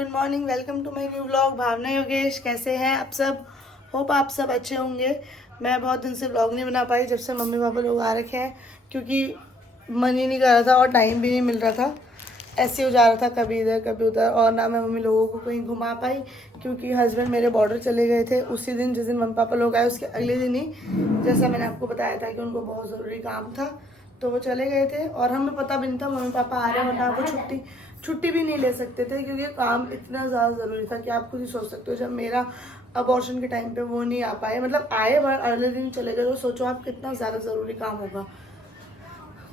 Good morning, welcome to my new vlog. Bhavna Yogesh, कैसे हैं आप सब? होप आप सब अच्छे होंगे। मैं बहुत दिन से व्लॉग नहीं बना पाई जब से मम्मी पापा लोग आ रखे हैं, क्योंकि मन ही नहीं कर रहा था और टाइम भी नहीं मिल रहा था। ऐसे हो जा रहा था कभी इधर कभी उधर, और ना मैं मम्मी लोगों को कहीं घुमा पाई क्योंकि हस्बैंड मेरे बॉर्डर चले गए थे उसी दिन जिस दिन मम्मी पापा लोग आए, उसके अगले दिन ही, जैसा मैंने आपको बताया था कि उनको बहुत ज़रूरी काम था तो वो चले गए थे। और हमें पता भी नहीं था मम्मी पापा आ रहे हैं, वरना वो छुट्टी भी नहीं ले सकते थे क्योंकि काम इतना ज़्यादा ज़रूरी था कि आप खुद ही सोच सकते हो। जब मेरा अबॉर्शन के टाइम पे वो नहीं आ पाए, मतलब आए पर अगले दिन चले गए, तो सोचो आप कितना ज़्यादा ज़रूरी काम होगा।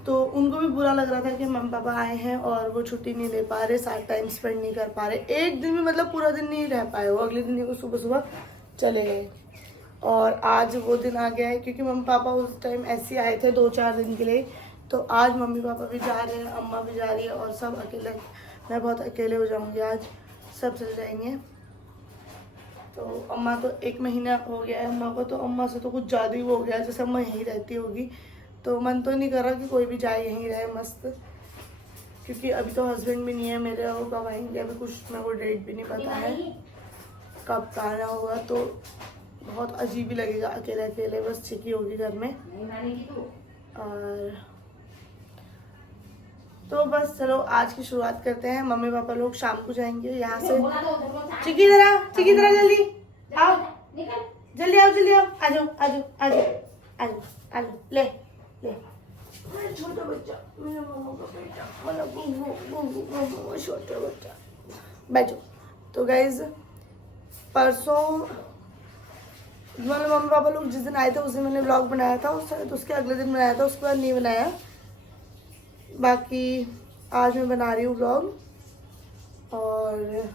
तो उनको भी बुरा लग रहा था कि मम्मी पापा आए हैं और वो छुट्टी नहीं ले पा रहे, साथ टाइम स्पेंड नहीं कर पा रहे, एक दिन भी मतलब पूरा दिन नहीं रह पाए वो। अगले दिन ही वो सुबह सुबह चले गए और आज वो दिन आ गया है क्योंकि मम्मी पापा उस टाइम ऐसे ही आए थे 2-4 दिन के लिए। तो आज मम्मी पापा भी जा रहे हैं, अम्मा भी जा रही है और सब अकेले, मैं बहुत अकेले हो जाऊंगी आज, सब चले जाएंगे। तो अम्मा तो 1 महीना हो गया है अम्मा को, तो अम्मा से तो कुछ ज़्यादा ही हो गया, जैसे अम्मा यहीं रहती होगी। तो मन तो नहीं कर रहा कि कोई भी जाए, यहीं रहे मस्त, क्योंकि अभी तो हस्बैंड भी नहीं है मेरे, वो कब आएंगे अभी कुछ मेरे को डेट भी नहीं पता है कब आना होगा। तो बहुत अजीब ही लगेगा अकेले अकेले, बस चिकी होगी घर में। और तो बस चलो आज की शुरुआत करते हैं। मम्मी पापा लोग शाम को जाएंगे यहाँ से। चिकी जरा जल्दी आओ, जल्दी आओ, जल्दी आओ, आजो आजो आजो आजो आजो, ले ले छोटा बच्चा, मेरा मामा का बेटा, मतलब छोटा बच्चा, बैठो। तो गाइज परसों मतलब मम्मी पापा लोग जिस दिन आए थे उस दिन मैंने व्लॉग बनाया था, उसके अगले दिन बनाया था, उसके बाद नहीं बनाया। बाकी आज मैं बना रही हूँ व्लॉग और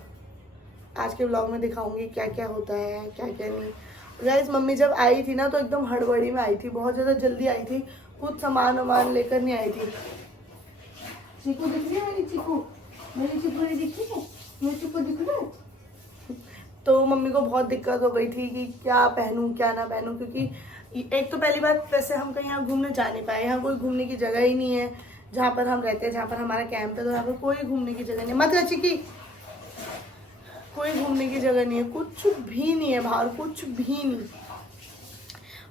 आज के व्लॉग में दिखाऊंगी क्या क्या होता है क्या क्या नहीं। गाइस मम्मी जब आई थी ना तो एकदम हड़बड़ी में आई थी, बहुत ज़्यादा जल्दी आई थी, कुछ सामान वामान लेकर नहीं आई थी। चीकू दिख रही है मेरी चीकू नहीं दिखती है, मेरी चीकू दिख रही है। तो मम्मी को बहुत दिक्कत हो गई थी कि क्या पहनूं क्या ना पहनूं, क्योंकि एक तो पहली बात वैसे हम कहीं यहाँ घूमने जा नहीं पाए, यहाँ कोई घूमने की जगह ही नहीं है जहाँ पर हम रहते हैं, जहाँ पर हमारा कैंप है, तो यहाँ पर कोई घूमने की जगह नहीं, मत रची की कोई घूमने की जगह नहीं है, कुछ भी नहीं है बाहर, कुछ भी नहीं।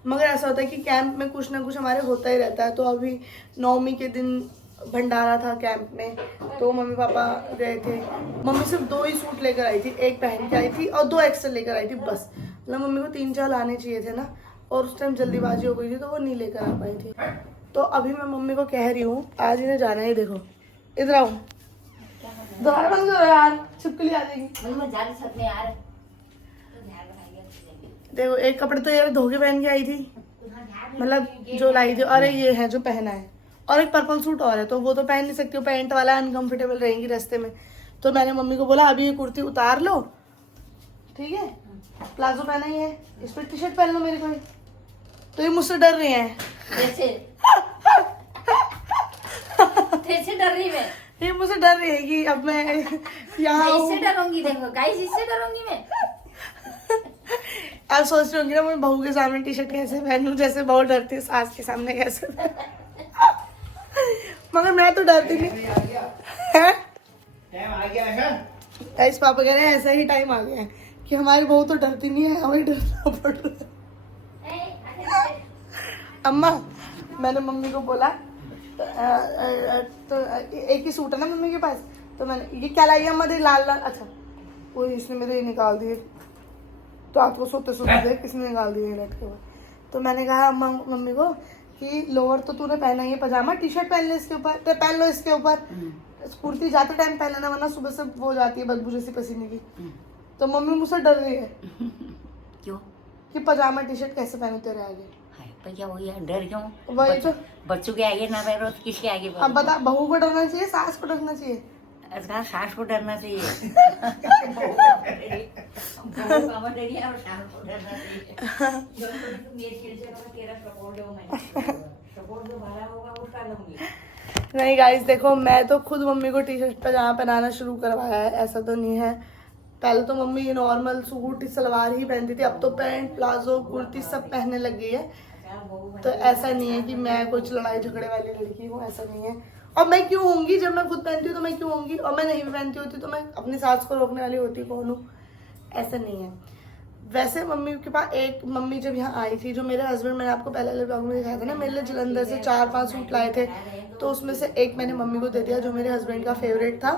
मगर ऐसा होता है कि कैंप में कुछ ना कुछ हमारे होता ही रहता है। तो अभी 9वीं के दिन भंडारा था कैंप में, तो मम्मी पापा गए थे। मम्मी सिर्फ 2 ही सूट लेकर आई थी, एक पहन के आई थी और 2 एक्स्ट्रा लेकर आई थी बस। मतलब मम्मी को 3-4 लाने चाहिए थे ना, और उस टाइम जल्दीबाजी हो गई थी तो वो नहीं लेकर आ पाई थी। तो अभी मैं मम्मी को कह रही हूँ आज इन्हें जाना है, देखो इधर आओ, दोबारा बंद करो यार, छिपकली आ जाएगी यार। देखो एक कपड़े तो यार धो के पहन के आई थी, मतलब जो लाई थी, और ये है जो पहना है, और एक पर्पल सूट और है, तो वो तो पहन नहीं सकती, पैंट वाला अनकंफर्टेबल रहेंगी रास्ते में। तो मैंने मम्मी को बोला अभी ये कुर्ती उतार लो, ठीक है, प्लाजो पहना ही है, इस पर टी शर्ट पहन लो मेरे को। तो ये मुझसे डर रहे हैं कैसे डर रही मैं? ये मुझसे डर रही है कि अब मैं यहाँ इससे डरूंगी, देखो गाइस, इससे डरूंगी मैं। आप सोच रहे होंगे ना मैं बहू के सामने टी शर्ट कैसे पहनूं, जैसे बहू डरती है सास के सामने कैसे मगर मैं तो डरती नहीं है। इस पापा कह रहे हैं ऐसा ही टाइम आ गया है कि हमारी बहू तो डरती नहीं है, हमें डरना पड़ रहा है। अम्मा मैंने मम्मी को बोला तो एक ही सूट है ना मम्मी के पास, तो मैंने ये क्या लाई अम्मा, दे लाल लाल, अच्छा वो इसने मेरे ये निकाल दिए, तो आपको सोते सोते देख किसने निकाल दिए लटके हुए। तो मैंने कहा अम्मा मम्मी को कि लोअर तो तूने पहना ही है, पजामा टी शर्ट पहन ले इसके ऊपर, तो पहन लो इसके ऊपर, कुर्ती जाते टाइम पहन लेना वरना सुबह से वो जाती है बदबू जैसी पसीने की। तो मम्मी मुझसे डर रही है क्यों कि पजामा टी शर्ट कैसे पहनू तेरे आगे। भैया वही है, डर क्यों? वही तो, बच्चों के आगे ना पैरो तो किसके आगे? अब बता, बहू को डरना चाहिए सास को डरना चाहिए? सास को डरना चाहिए। नहीं गाइस देखो, मैं तो खुद मम्मी को टी शर्ट पजामा पहनाना शुरू करवाया है, ऐसा तो नहीं है। पहले तो मम्मी ये नॉर्मल सूट सलवार ही पहनती थी, अब तो पैंट प्लाजो कुर्ती सब पहनने लग गई है। तो ऐसा नहीं है कि मैं कुछ लड़ाई झगड़े वाली लड़की हूँ, ऐसा नहीं है। और मैं क्यों होंगी, जब मैं खुद पहनती हूँ तो मैं क्यों होंगी, और मैं नहीं भी पहनती होती तो मैं अपनी सास को रोकने वाली होती कौन हूँ? ऐसा नहीं है। वैसे मम्मी के पास एक मम्मी जब यहाँ आई थी, जो मेरे हस्बैंड, मैंने आपको पहले वाले ब्लॉग में दिखाया था ना, मेरे लिए जलंधर से 4-5 सूट लाए थे, तो उसमें से एक मैंने मम्मी को दे दिया जो मेरे हस्बैंड का फेवरेट था।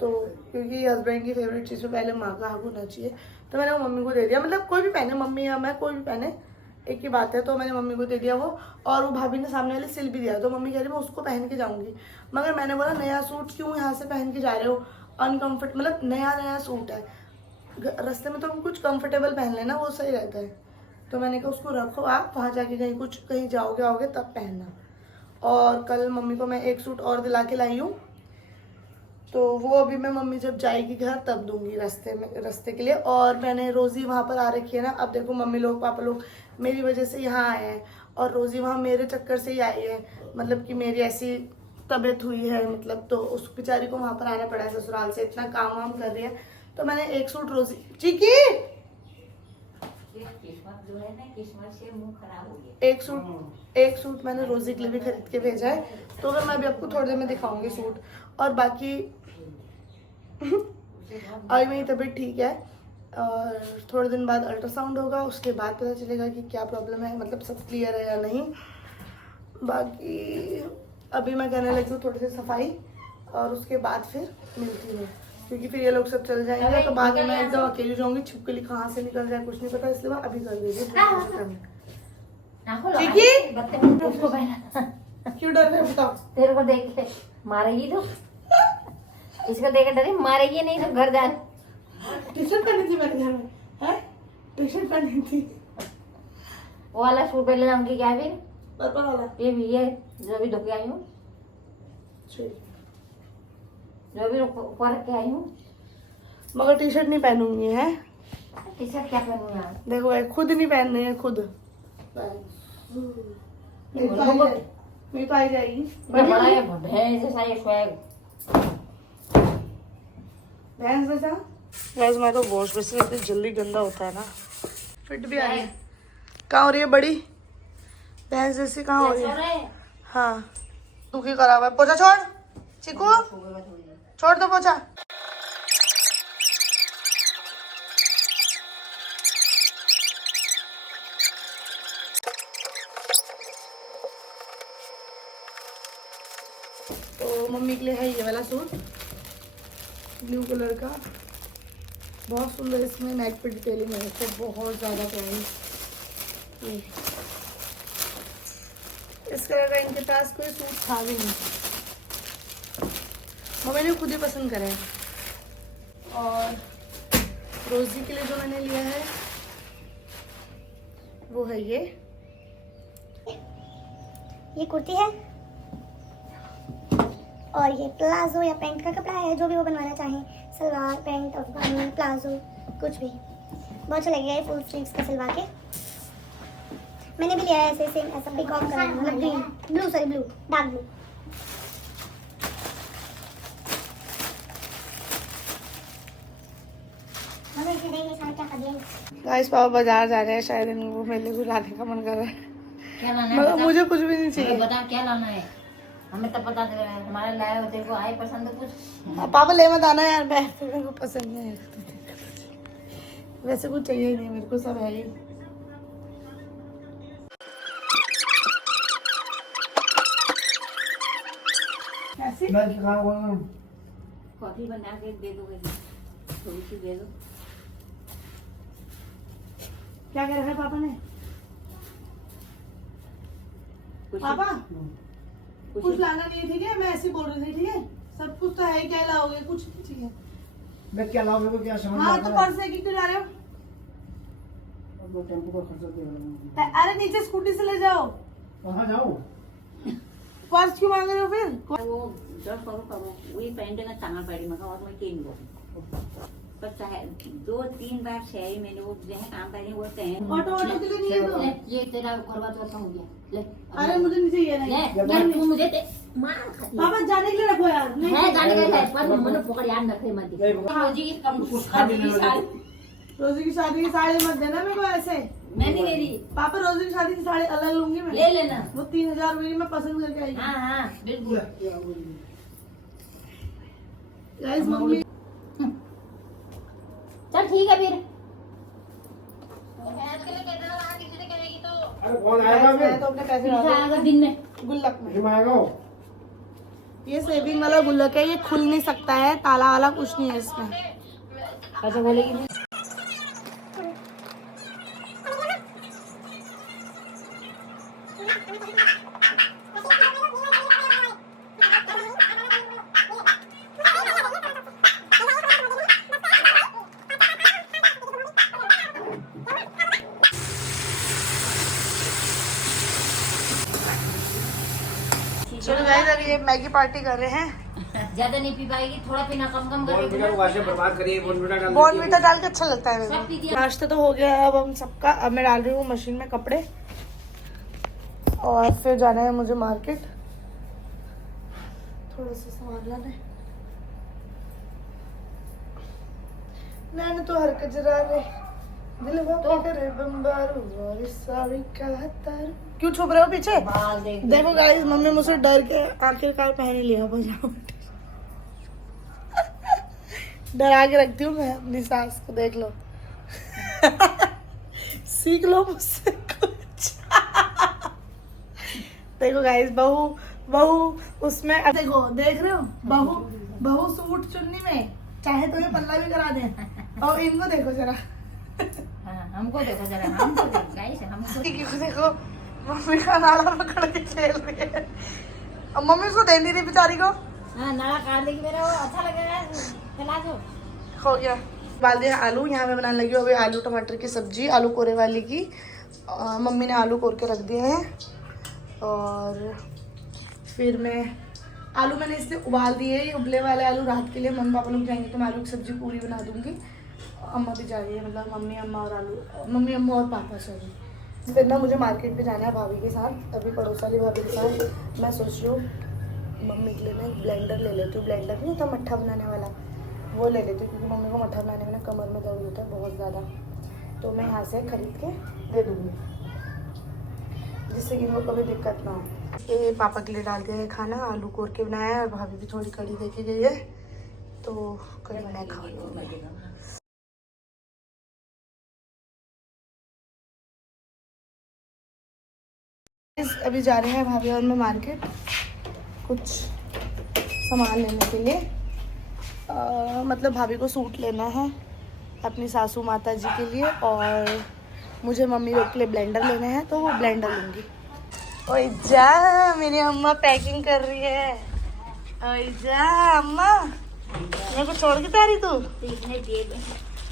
तो क्योंकि हस्बैंड की फेवरेट चीज़ में पहले माँ का हक होना चाहिए, तो मैंने वो मम्मी को दे दिया। मतलब कोई भी पहने, मम्मी या मैं, कोई भी पहने एक ही बात है। तो मैंने मम्मी को दे दिया वो, और वो भाभी ने सामने वाले सिल भी दिया। तो मम्मी कह रही मैं उसको पहन के जाऊंगी, मगर मैंने बोला नया सूट क्यों यहाँ से पहन के जा रहे हो, अनकम्फर्ट, मतलब नया सूट है, रास्ते में तो हम कुछ कंफर्टेबल पहन लेना, वो सही रहता है। तो मैंने कहा उसको रखो, आप वहाँ जाके कहीं जाओगे आओगे तब पहनना। और कल मम्मी को मैं एक सूट और दिला के लाई हूँ, तो वो अभी मैं मम्मी जब जाएगी घर तब दूंगी रास्ते के लिए। और मैंने रोज़ी वहाँ पर आ रखी है ना। अब देखो मम्मी लोग पापा लोग मेरी वजह से यहाँ आए हैं, और रोज़ी वहाँ मेरे चक्कर से ही आई है, मतलब कि मेरी ऐसी तबीयत हुई है, मतलब तो उस बेचारी को वहाँ पर आना पड़ा है ससुराल से, इतना काम वाम कर रही है। तो मैंने एक सूट रोज़ी चीकी जो है ना, किस्मत से मुंह खराब हो गया। एक सूट मैंने रोज़ी के लिए भी खरीद के भेजा है, तो फिर मैं अभी आपको थोड़ी देर में दिखाऊंगी सूट। और बाकी अभी मेरी तबीयत ठीक है, और थोड़े दिन बाद अल्ट्रासाउंड होगा, उसके बाद पता चलेगा कि क्या प्रॉब्लम है, मतलब सब क्लियर है या नहीं। बाकी अभी मैं करने लगी हूँ थोड़ी सी सफाई, और उसके बाद फिर मिलती हूँ, क्योंकि फिर ये लोग सब चल जाएंगे, तो बाद में मैं एकदम अकेली जाऊंगी, छिपकली कहाँ से निकल जाए कुछ नहीं पता, इसलिए मैं अभी कर दीजिए। उसको पहना, क्यों डर रहे बताओ? तेरे को देख के मारेगी तो, इसको देख के डरे मारेगी नहीं तो घर जा। टी शर्ट पहनी थी मेरे घर में, है टी शर्ट पहनी थी, वो वाला सूट पहले जाऊंगी क्या फिर, पर्पल वाला, ये भी है जो भी धो के आई हूँ, जो भी ऊपर रख के आई हूँ, मगर टी शर्ट नहीं पहनूंगी है। टी शर्ट क्या पहनूँ यार, देखो भाई खुद नहीं पहन रहे हैं, खुद मेरी तो आई जाएगी, बड़ा है भैंस जैसा ये स्वैग, भैंस जैसा। गैस मैं तो वॉश बेसिन इतनी जल्दी गंदा होता है ना, फिट भी आ रही है। कहाँ हो रही है बड़ी भैंस जैसी, कहाँ हो रही है? हाँ दुखी करा हुआ है। पोछा छोड़ चिकू, छोड़ दो पोछा। तो मम्मी के लिए है ये वाला सूट ब्लू कलर का, बहुत सुंदर, इसमें नेक पे डिटेलिंग है, तो बहुत ज़्यादा प्यारी। ये इस कलर का इनके पास कोई सूट था भी नहीं, मम्मी ने खुद ही पसंद करे। और रोज़ी के लिए जो मैंने लिया है वो है ये कुर्ती है, और ये प्लाजो या पैंट का कपड़ा है, जो भी वो बनवाना चाहें, सलवार पैंट अफगानी प्लाजो कुछ भी, बहुत अच्छा लगेगा ये फुल स्लीव्स का सिलवा के। मैंने भी लिया है ऐसे सेम, ऐसा पिकॉक कलर, मतलब green blue, sorry blue, dark blue. Guys पापा बाजार जा रहे हैं, शायद इनको मेले को लाने का मन कर रहा है, क्या लाना है मगर बता? मुझे कुछ भी नहीं चाहिए। बता क्या लाना है, हमें तो पता चला है, हमारा लाया हो, तेरे को आए पसंद कुछ। पापा ले मत आना यार, बैग तो मेरे को पसंद नहीं है, वैसे कुछ चाहिए ही नहीं मेरे को, सब है ही। कॉफी बना के दे दो, थोड़ी सी दे दो। क्या कह रहा है पापा ने? पापा कुछ लाना नहीं है, ठीक है, मैं ऐसे बोल रही थी, ठीक है, सब कुछ तो है ही, क्या लाओगे, कुछ नहीं चाहिए। मैं क्या लाऊं, मेरे को क्या समझ हाँ आता तो है? पर्स है कि क्यों ला रहे हो? अब वो टेम्पो का खर्चा दे रहा हूं। अरे नीचे स्कूटी से ले जाओ, कहाँ जाऊं? पर्स क्यों मांग रहे हो फिर? वो 10 करो वही पहनते ना चांगा पैडी में और मैं 3 गो पर चाहे 2-3 बार शहरी मैंने वो जहाँ काम करें वो पहन। ऑटो के लिए नहीं है तो? ये तेरा करवा चौथा हो गया, ले अरे मुझे नहीं चाहिए, नहीं तू मुझे मार खाती पापा जाने के लिए रखो यार, नहीं है, जाने का है पर मैंने पकड़ याद रखे मत नहीं, दी जी कम कुछ खा भी नहीं सारी रोजी की शादी की साड़ी मत देना मेरे को ऐसे। मैं नहीं ले रही। पापा रोजी की शादी की साड़ी अलग लूंगी मैं। ले लेना। वो 3000 रुपए की मैं पसंद करके आई। हाँ हाँ बिल्कुल। गाइस मम्मी चल ठीक है फिर। अरे कौन आएगा मैं फिर? तो अपने पैसे पैसा डाल आएगा दिन में। गुल्लक में। हिम आएगा वो? ये सेविंग वाला गुल्लक है, ये खुल नहीं सकता है, ताला वाला कुछ नहीं है इसमें। अच्छा बोलेगी नहीं। चलो गाइस अभी ये मैगी पार्टी कर रहे हैं। ज्यादा नहीं पी पाएगी, थोड़ा पीना कम कम बॉर्नविटा करके। को वैसे बर्बाद करिए, बॉर्नविटा डाल बॉर्नविटा डाल के अच्छा लगता है सब मेरे पी को। दिया। नाश्ता तो हो गया है, अब हम सबका। अब मैं डाल रही हूँ मशीन में कपड़े और फिर जाना है मुझे मार्केट, थोड़ा सा सामान लाना है। मैंने तो हर कजरा रे दिलवा करे बम्बारू और इस साड़ी का तारू। क्यों छुप रहे हो पीछे? बाल देख। देखो गाइस मम्मी मुझसे डर के आखिरकार पहन लिया पजामा। डरा के रखती हूँ मैं अपनी सास को, देख लो। सीख लो मुझसे कुछ। देखो गाइस बहू उसमें, देखो देख रहे हो, बहू सूट चुन्नी में, चाहे तो ये पल्ला भी करा दे। और इनको देखो जरा, हाँ, हमको देखो जरा, हमको देखो गाइस, हमको। क्यों देखो मम्मी का नाला पकड़ के खेल रही है। अब मम्मी उसको दे नहीं रही बेचारी को। हाँ नाला काट देगी मेरा, वो अच्छा लगेगा। चला दो। हो गया। डाल दिया आलू, यहाँ मैं बनाने लगी हूँ अभी आलू टमाटर की सब्जी, आलू कोरे वाली की। मम्मी ने आलू कोर के रख दिए हैं और फिर मैं आलू मैंने इसलिए उबाल दिए, ये उबले वाले आलू रात के लिए। मम्मी पापा लोग जाएंगे तो मैं आलू की सब्जी पूरी बना दूंगी। अम्मा भी जा रही है, मतलब मम्मी अम्मा और आलू, मम्मी अम्मा और पापा सॉरी। फिर ना मुझे मार्केट पे जाना है भाभी के साथ, अभी पड़ोस वाली भाभी के साथ। मैं सोच रही हूँ मम्मी के लिए मैं ब्लेंडर ले लेती हूँ, ब्लेंडर नहीं होता मट्ठा बनाने वाला, वो ले लेती हूँ क्योंकि मम्मी को मट्ठा बनाने में ना कमर में दर्द होता है बहुत ज़्यादा। तो मैं यहाँ से खरीद के दे दूँगी जिससे कि इनको कभी दिक्कत ना हो। ये पापा के लिए डाल के है खाना, आलू कोर के बनाया है और भाभी भी थोड़ी कड़ी दे के गई है, तो कड़ी बनाए खा लूँगी। अभी जा रहे हैं भाभी और मैं मार्केट कुछ सामान लेने के लिए। मतलब भाभी को सूट लेना है अपनी सासू माता जी के लिए, और मुझे मम्मी लोग के लिए ब्लेंडर लेना है, तो वो ब्लेंडर लूँगी। ओए जा मेरी अम्मा पैकिंग कर रही है। ओए जा अम्मा, मेरे को छोड़ के जा रही तू?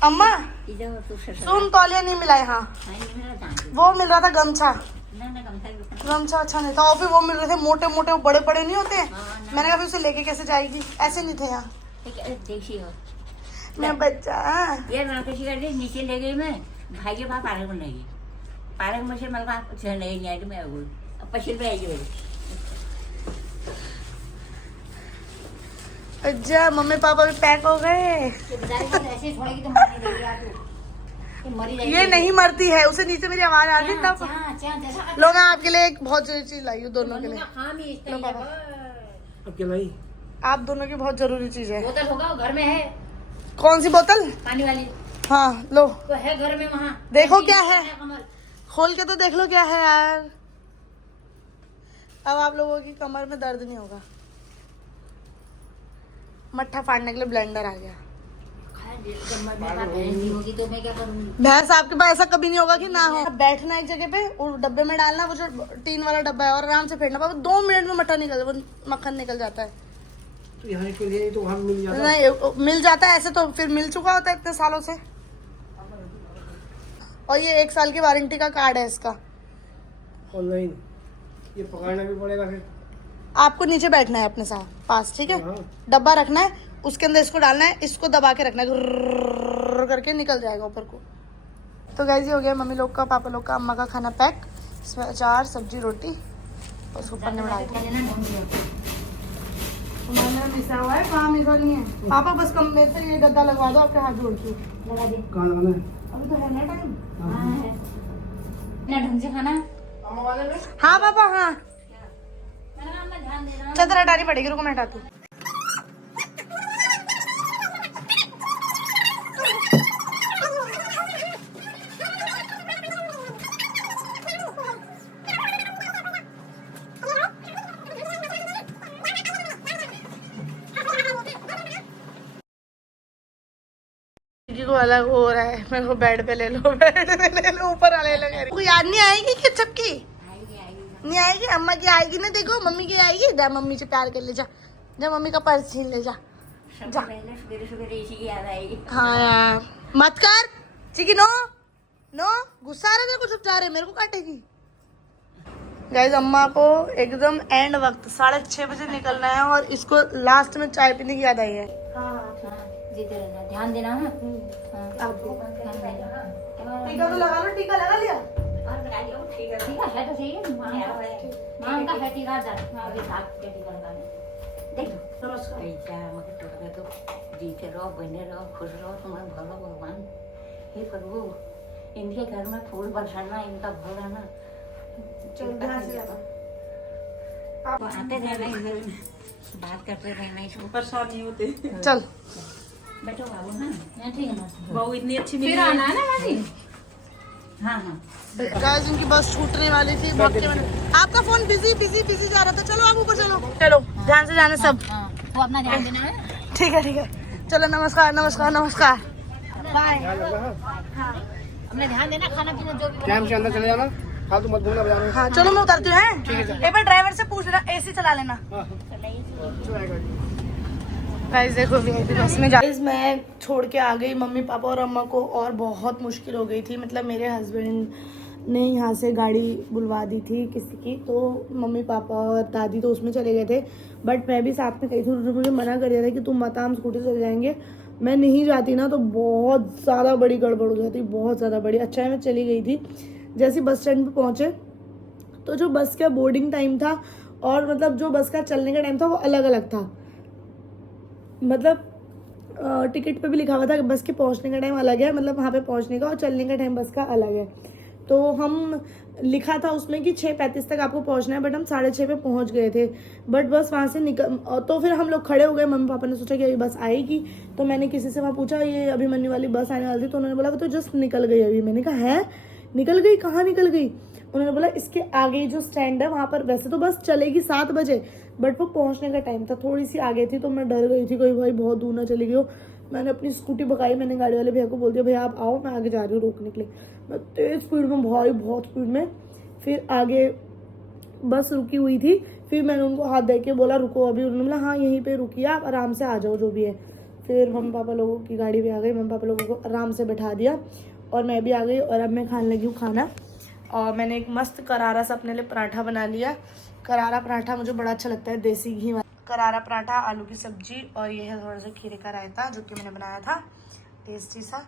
अम्मा सुन, तौलिया नहीं मिला यहाँ, वो मिल रहा था गमछा। गमछा अच्छा नहीं था, और फिर वो मिल रहे थे मोटे मोटे, वो बड़े बड़े नहीं होते। मैंने कहा फिर उसे लेके कैसे जाएगी, ऐसे नहीं थे यहाँ। देखी हो मैं बच्चा ये राकेश गाड़ी नीचे ले गई मैं, भाई के पास पार्क में नहीं, पार्क में से मेरे पास चल नहीं आई, तो मैं पछिल पे आई। अच्छा मम्मी पापा भी पैक हो गए। ऐसे छोड़ेगी तो मर नहीं देगी तू, मरी जाएगी। ये नहीं मरती है, उसे नीचे मेरी आवाज आ रही तब। लो मैं आपके लिए एक बहुत जरूरी चीज लाई हूँ, दोनों के लिए। लो पापा, अब भाई आप दोनों की बहुत जरूरी चीज है। बोतल होगा घर में है, कौन सी बोतल? पानी वाली हाँ लो, तो है घर में वहाँ। देखो क्या है, खोल के तो देख लो क्या है यार। अब आप लोगों की कमर में दर्द नहीं होगा। मट्ठा फाड़ने के लिए ब्लेंडर आ गया। होगी तो मैं क्या करूँगी? भैंस आपके पास ऐसा कभी नहीं होगा कि ना हो। बैठना एक जगह पे और डब्बे में डालना, वो जो टीन वाला डब्बा है, और आराम से फेंटना। पापा 2 मिनट में मट्ठा निकल, वो मक्खन निकल जाता है। तो यहाँ के लिए तो वहाँ मिल जाता। नहीं मिल जाता है, ऐसे तो फिर मिल चुका होता है इतने सालों से। और ये 1 साल की वारंटी का कार्ड है इसका। ऑनलाइन ये पकड़ना भी पड़ेगा फिर। आपको नीचे बैठना है अपने साथ पास, ठीक है? हाँ। डब्बा रखना है, उसके अंदर इसको डालना है, इसको दबा के रखना है, गुर्रर्रर्र करके निकल जाएगा ऊपर को। तो गाइस ये हो गया मम्मी लोग का, पापा लोग का, अम्मा का खाना पैक। इसमें अचार, सब्जी, रोटी और उसको पन्ने में डाल दिया। मैंने मिसा हुआ है, कहाँ मिसा नहीं है पापा, बस कम में से ये गद्दा लगवा दो आपके हाथ जोड़ के। लगा दे। कहाँ लगाना है? अभी तो है ना टाइम। हाँ है ना, ढंग से खाना। हाँ पापा हाँ, मैंने कहा अपना ध्यान देना। चादर हटानी पड़ेगी, रुको मैं हटाती हूँ। को अलग हो रहा है, मेरे को बेड पे ले लो, बेड पे ले लो, ऊपर वाले लगे। को याद नहीं आएगी कि सबकी आएगी आएगी। नहीं आएगी, अम्मा की आएगी ना, देखो मम्मी की आएगी। जा मम्मी से प्यार कर ले जा, जा मम्मी का पर्स छीन ले जा। सबसे पहले सवेरे सवेरे इसी की याद आएगी। हाँ यार मत कर चिकी, नो नो, गुस्सा आ रहा है तेरे को, चुप जा रहे, मेरे को काटेगी। गाइस अम्मा को एकदम एंड वक्त 6:30 बजे निकलना है और इसको लास्ट में चाय पीने की याद आई है। हाँ जीते रहना, ध्यान देना। हाँ आप ध्यान देना। टीका तो लगा लो, टीका लगा लिया। और लगा लियो, ठीक है तो सही है। मां का है टीका दर, मैं अभी साथ के टीका लगा ले। देखो नमस्कार। क्या मगर टूट तो जीते रहो, बने रहो, खुश रहो, तुम्हारा भलो भगवान। हे प्रभु, इनके घर में फूल बरसाना, इनका भलाना। चलो ध्यान से जाना। तो आते रहना इधर, बात करते रहना, इसको परेशान नहीं होते। चल बैठो बाबू। हाँ ठीक है ना, बहू इतनी अच्छी मिली फिर है। आना है ना भाभी। हाँ हाँ गाइस उनकी बस छूटने वाली थी, भाग के मैंने, आपका फोन बिजी बिजी बिजी जा रहा था। चलो आप ऊपर चलो, चलो ध्यान से जाना सब। हाँ, वो अपना ध्यान देना है। ठीक है ठीक है, चलो नमस्कार नमस्कार नमस्कार, बाय। अपना ध्यान देना, खाना पीना जो भी टाइम से अंदर चले जाना, फालतू मत घूमना बाजार में। हाँ चलो मैं उतरती हूँ। हैं? एक बार ड्राइवर से पूछ लेना, एसी चला लेना। गाइस देखो वीआईपी बस में गाइस मैं छोड़ के आ गई मम्मी पापा और अम्मा को, और बहुत मुश्किल हो गई थी। मतलब मेरे हस्बैंड ने यहाँ से गाड़ी बुलवा दी थी किसी की, तो मम्मी पापा और दादी तो उसमें चले गए थे, बट मैं भी साथ में गई थी। उन्होंने मुझे मना कर दिया था कि तुम मत, हम स्कूटी से चले जाएंगे। मैं नहीं जाती ना तो बहुत ज़्यादा बड़ी गड़बड़ हो जाती, बहुत ज़्यादा बड़ी। अच्छा है मैं चली गई थी। जैसे बस स्टैंड पे पहुँचे तो जो बस का बोर्डिंग टाइम था और मतलब जो बस का चलने का टाइम था वो अलग अलग था। मतलब टिकट पे भी लिखा हुआ था कि बस के पहुंचने का टाइम अलग है, मतलब वहाँ पे पहुंचने का, और चलने का टाइम बस का अलग है। तो हम लिखा था उसमें कि 6:35 तक आपको पहुंचना है, बट हम 6:30 पे पहुंच गए थे। बट बस वहाँ से निकल, तो फिर हम लोग खड़े हो गए। मम्मी पापा ने सोचा कि अभी बस आएगी, तो मैंने किसी से वहाँ पूछा ये अभिमन्यु वाली बस आने वाली थी, तो उन्होंने बोला वो तो जस्ट निकल गई अभी। मैंने कहा है निकल गई, कहाँ निकल गई? उन्होंने बोला इसके आगे जो स्टैंड है वहाँ पर वैसे तो बस चलेगी 7 बजे, बट वो पहुँचने का टाइम था, थोड़ी सी आगे थी। तो मैं डर गई थी, कोई भाई बहुत दूर ना चली गई हो। मैंने अपनी स्कूटी भगाई, मैंने गाड़ी वाले भैया को बोल दिया भैया आप आओ, मैं आगे जा रही हूँ रोकने के लिए। मैं तेज़ स्पीड में भाई, बहुत स्पीड में। फिर आगे बस रुकी हुई थी, फिर मैंने उनको हाथ दे के बोला रुको अभी। उन्होंने बोला हाँ यहीं पे रुकिए आप, आराम से आ जाओ जो भी है। फिर मम्मी पापा लोगों की गाड़ी भी आ गई, मम्मी पापा लोगों को आराम से बैठा दिया और मैं भी आ गई। और अब मैं खाने लगी हूँ खाना, और मैंने एक मस्त करारा सा अपने लिए पराठा बना लिया। करारा पराठा मुझे बड़ा अच्छा लगता है, देसी घी वाला करारा पराठा, आलू की सब्जी, और ये है थोड़ा सा खीरे का रायता जो कि मैंने बनाया था, टेस्टी सा।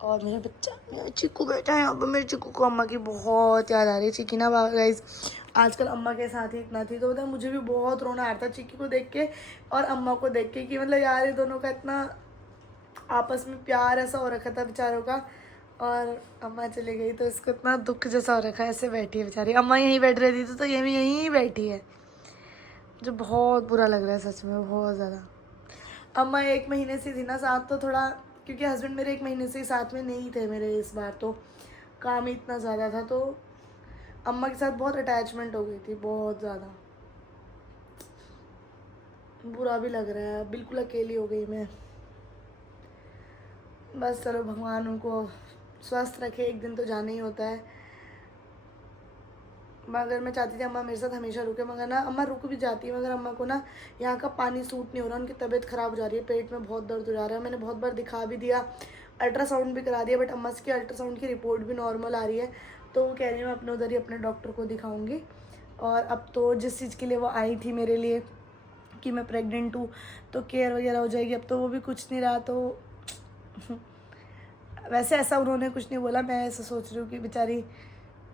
और मेरा बच्चा, मेरा चिक्कू बैठा है। अब मेरे चिक्कू को अम्मा की बहुत याद आ रही है। चिक्की ना गाइस आजकल अम्मा के साथ ही इतना थी, तो मतलब मुझे भी बहुत रोना आ रहा था चिक्की को देख के और अम्मा को देख के, कि मतलब यार ये दोनों का इतना आपस में प्यार ऐसा हो रखा था बेचारों का। और अम्मा चली गई तो इसको इतना दुख जैसा हो रखा है, ऐसे बैठी है बेचारी। अम्मा यहीं बैठ रही थी तो ये भी यहीं बैठी है, जो बहुत बुरा लग रहा है सच में, बहुत ज़्यादा। अम्मा 1 महीने से थी ना साथ, तो थोड़ा, क्योंकि हस्बैंड मेरे 1 महीने से ही साथ में नहीं थे मेरे, इस बार तो काम ही इतना ज़्यादा था, तो अम्मा के साथ बहुत अटैचमेंट हो गई थी, बहुत ज़्यादा। बुरा भी लग रहा है, बिल्कुल अकेली हो गई मैं। बस चलो भगवान उनको स्वस्थ रखे, एक दिन तो जाना ही होता है। मगर मैं चाहती थी अम्मा मेरे साथ हमेशा रुके, मगर ना अम्मा रुक भी जाती है, मगर अम्मा को ना यहाँ का पानी सूट नहीं हो रहा, उनकी तबीयत ख़राब हो जा रही है, पेट में बहुत दर्द हो जा रहा है। मैंने बहुत बार दिखा भी दिया, अल्ट्रासाउंड भी करा दिया, बट अम्मा की अल्ट्रासाउंड की रिपोर्ट भी नॉर्मल आ रही है। तो वो कह रही है मैं अपने उधर ही अपने डॉक्टर को दिखाऊँगी। और अब तो जिस चीज़ के लिए वो आई थी मेरे लिए कि मैं प्रेग्नेंट हूँ तो केयर वगैरह हो जाएगी, अब तो वो भी कुछ नहीं रहा। तो वैसे ऐसा उन्होंने कुछ नहीं बोला, मैं ऐसा सोच रही हूँ कि बेचारी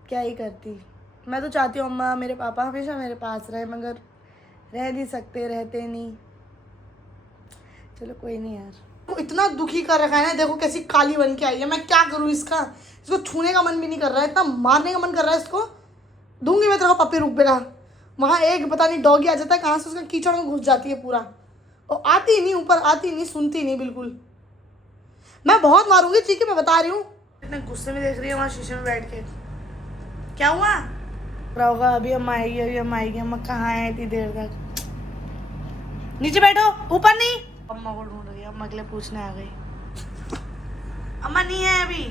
क्या ही करती। मैं तो चाहती हूँ अम्मा मेरे पापा हमेशा मेरे पास रहे, मगर रह नहीं सकते, रहते नहीं। चलो कोई नहीं यार, वो इतना दुखी कर रखा है ना, देखो कैसी काली बन के आई है। मैं क्या करूँ इसका, इसको छूने का मन भी नहीं कर रहा है, इतना मारने का मन कर रहा है इसको। दूंगी मैं तेरे को पप्पी, रुक बेटा। वहाँ एक पता नहीं डॉगी आ जाता है कहाँ से, उसका कीचड़ में घुस जाती है पूरा, और आती ही नहीं ऊपर, आती नहीं, सुनती नहीं बिल्कुल। मैं बहुत मारूंगी, ठीक है मैं बता रही हूँ। इतने गुस्से में देख रही है वहाँ शीशे में बैठ के। क्या हुआ होगा, अभी हम आएगी, अभी हम आएगी। अम्मा कहाँ है इतनी देर तक? नीचे बैठो, ऊपर नहीं। अम्मा को ढूंढ रही है, अम्मा के लिए पूछने आ गई। अम्मा नहीं है अभी।